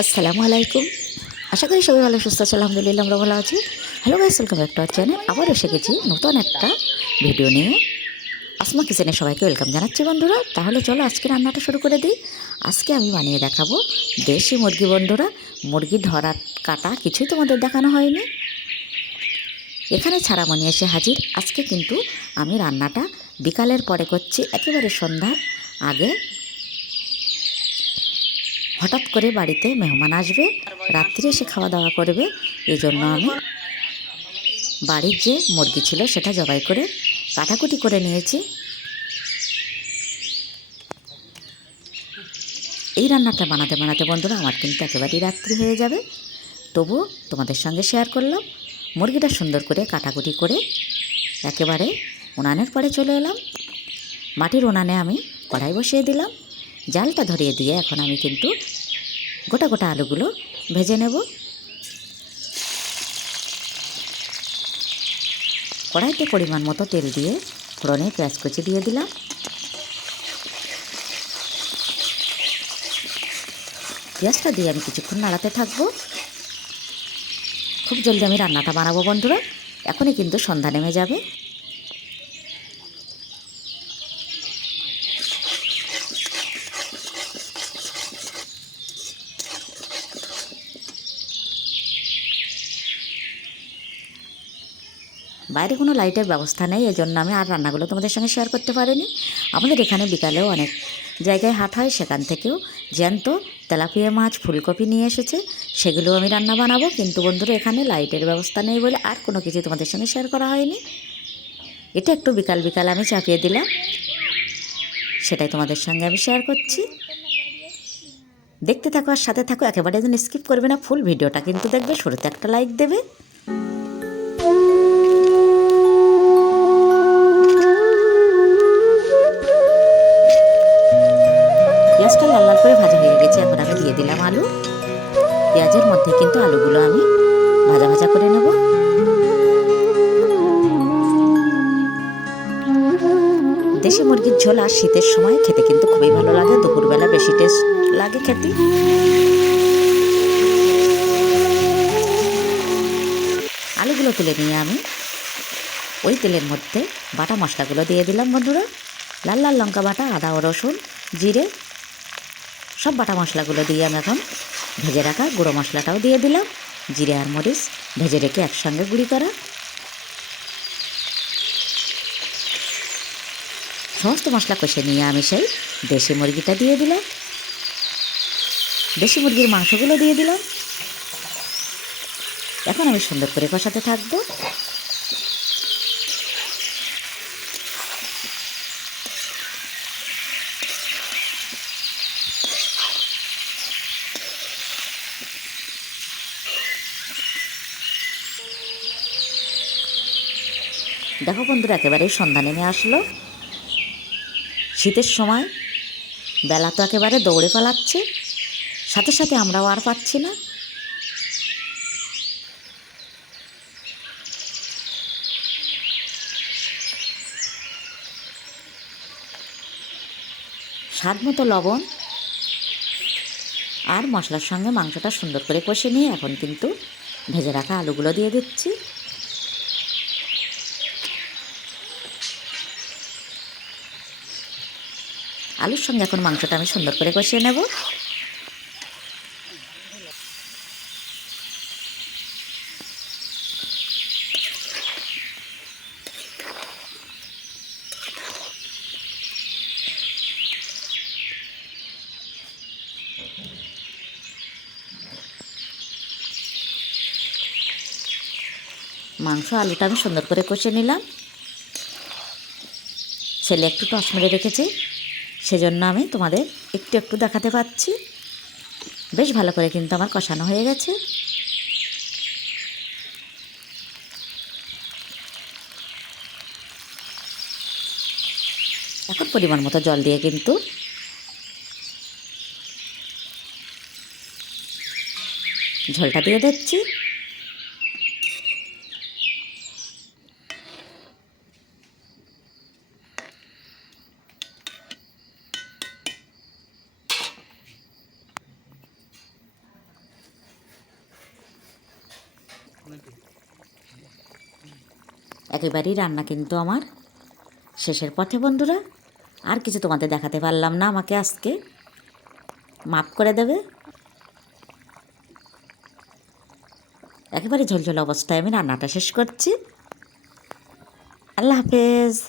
আসসালামু আলাইকুম। আশা করি সবাই ভালো, সুস্থ আছে, আলহামদুলিল্লাহ, আমরা ভালো আছি। Hello guys welcome back to channel আবার এসে গেছি নতুন একটা ভিডিও নিয়ে। আসমা কিচেনে সবাইকে ওয়েলকাম জানাচ্ছি বন্ধুরা। তাহলে চলো আজকে রান্নাটা শুরু করে দিই। আজকে আমি বানিয়ে দেখাবো দেশি মুরগি বন্ধুরা। মুরগি ধরা কাটা কিছুই তোমাদের দেখানো হয়নি। এখানে ছাড়া ছাড়ামণি এসে হাজির। আজকে কিন্তু আমি রান্নাটা বিকালের পরে করছি। একেবারে সন্ধ্যার আগে হঠাৎ করে বাড়িতে মেহমান আসবে, রাত্রে এসে খাওয়া দাওয়া করবে এই জন্য আমি বাড়ির যে মুরগি ছিল সেটা জবাই করে কাটাকুটি করে নিয়েছি। এই রান্নাটা বানাতে বানাতে বন্ধুরা আমার কিন্তু একেবারেই রাত্রি হয়ে যাবে। তবু তোমাদের সঙ্গে শেয়ার করলাম, মুরগিটা সুন্দর করে কাটাকুটি করে একেবারে উনানের পরে চলে এলাম। মাটির উনানে আমি কড়াই বসিয়ে দিলাম। জালটা ধরিয়ে দিয়ে এখন আমি কিন্তু গোটা গোটা আলুগুলো ভেজে নেব। কড়াইতে পরিমাণ মতো তেল দিয়ে ফোড়নে পেঁয়াজ কুচি দিয়ে দিলাম। পেঁয়াজটা দিয়ে আমি কিছুক্ষণ নাড়াতে থাকব। খুব জলদি আমি রান্নাটা বানাবো বন্ধুরা। এখনই কিন্তু সন্ধ্যা নেমে যাবে। বাইরে কোনো লাইটের ব্যবস্থা নেই, এজন্য আমি আর রান্নাগুলো তোমাদের সঙ্গে শেয়ার করতে পারিনি। আমাদের এখানে বিকালেও অনেক জায়গায় হাট হয়, সেখান থেকেও জ্যান্ত তেলাপিয়া মাছ, ফুলকপি নিয়ে এসেছে সেগুলো আমি রান্না বানাবো। কিন্তু বন্ধুরা, এখানে লাইটের ব্যবস্থা নেই বলে আর কোনো কিছু তোমাদের সঙ্গে শেয়ার করা হয়নি। এটা একটু বিকাল বিকাল আমি চাপিয়ে দিলাম। সেটাই তোমাদের সঙ্গে আমি শেয়ার করছি। দেখতে থাকো আর সাথে থাকো, একেবারে যেন স্কিপ করবে না ফুল ভিডিওটা কিন্তু দেখবে, শুরুতে একটা লাইক দেবে। পেঁয়াজটা লাল লাল করে ভাজা হয়ে গেছে। এখন আমি দিয়ে দিলাম আলু। পেঁয়াজের মধ্যে কিন্তু আলুগুলো আমি ভাজা ভাজা করে নেব। দেশি মুরগির ঝোল আর শীতের সময় খেতে কিন্তু খুবই ভালো লাগে। দুপুরবেলা বেশি টেস্ট লাগে খেতে। আলুগুলো তুলে নিয়ে আমি ওই তেলের মধ্যে বাটা মশলাগুলো দিয়ে দিলাম বন্ধুরা। লাল লাল লঙ্কা বাটা, আদা, রসুন, জিরে সব বাটা মশলাগুলো দিয়ে আমি এখন ভেজে রাখা গুঁড়ো মশলাটাও দিয়ে দিলাম, জিরে আর মরিচ ভেজে রেখে একসঙ্গে গুঁড়ি করা। সমস্ত মশলা কষে নিয়ে আমি সেই দেশি মুরগিটা দিয়ে দিলাম। দেশি মুরগির মাংসগুলো দিয়ে দিলাম। এখন আমি সুন্দর করে কষাতে থাকব। দেখো বন্ধুরা একেবারেই সন্ধ্যা নেমে আসলো। শীতের সময় বেলা তো একেবারে দৌড়ে পালাচ্ছে, সাথে সাথে আমরাও আর পাচ্ছি না। স্বাদ মতো লবণ আর মশলার সঙ্গে মাংসটা সুন্দর করে কষে নিয়ে এখন কিন্তু ভেজে রাখা আলুগুলো দিয়ে দিচ্ছি। আলুর সঙ্গে এখন মাংসটা আমি সুন্দর করে কষিয়ে নেব। মাংস, আলুটা আমি সুন্দর করে কষে নিলাম। ছেলে একটু টস মেরে রেখেছে। সেজন্য আমি তোমাদের একটু একটু দেখাতে পাচ্ছি। বেশ ভালো করে কিন্তু আমার কষানো হয়ে গেছে। এখন পরিমাণ মতো জল দিয়ে কিন্তু ঝোলটা দিয়ে দিচ্ছি। একেবারেই রান্না কিন্তু আমার শেষের পথে, বন্ধুরা। আর কিছু তোমাদের দেখাতে পারলাম না আমাকে আজকে। মাপ করে দেবে। একেবারে ঝোলঝোল অবস্থায় আমি রান্নাটা শেষ করছি। আল্লাহ হাফেজ।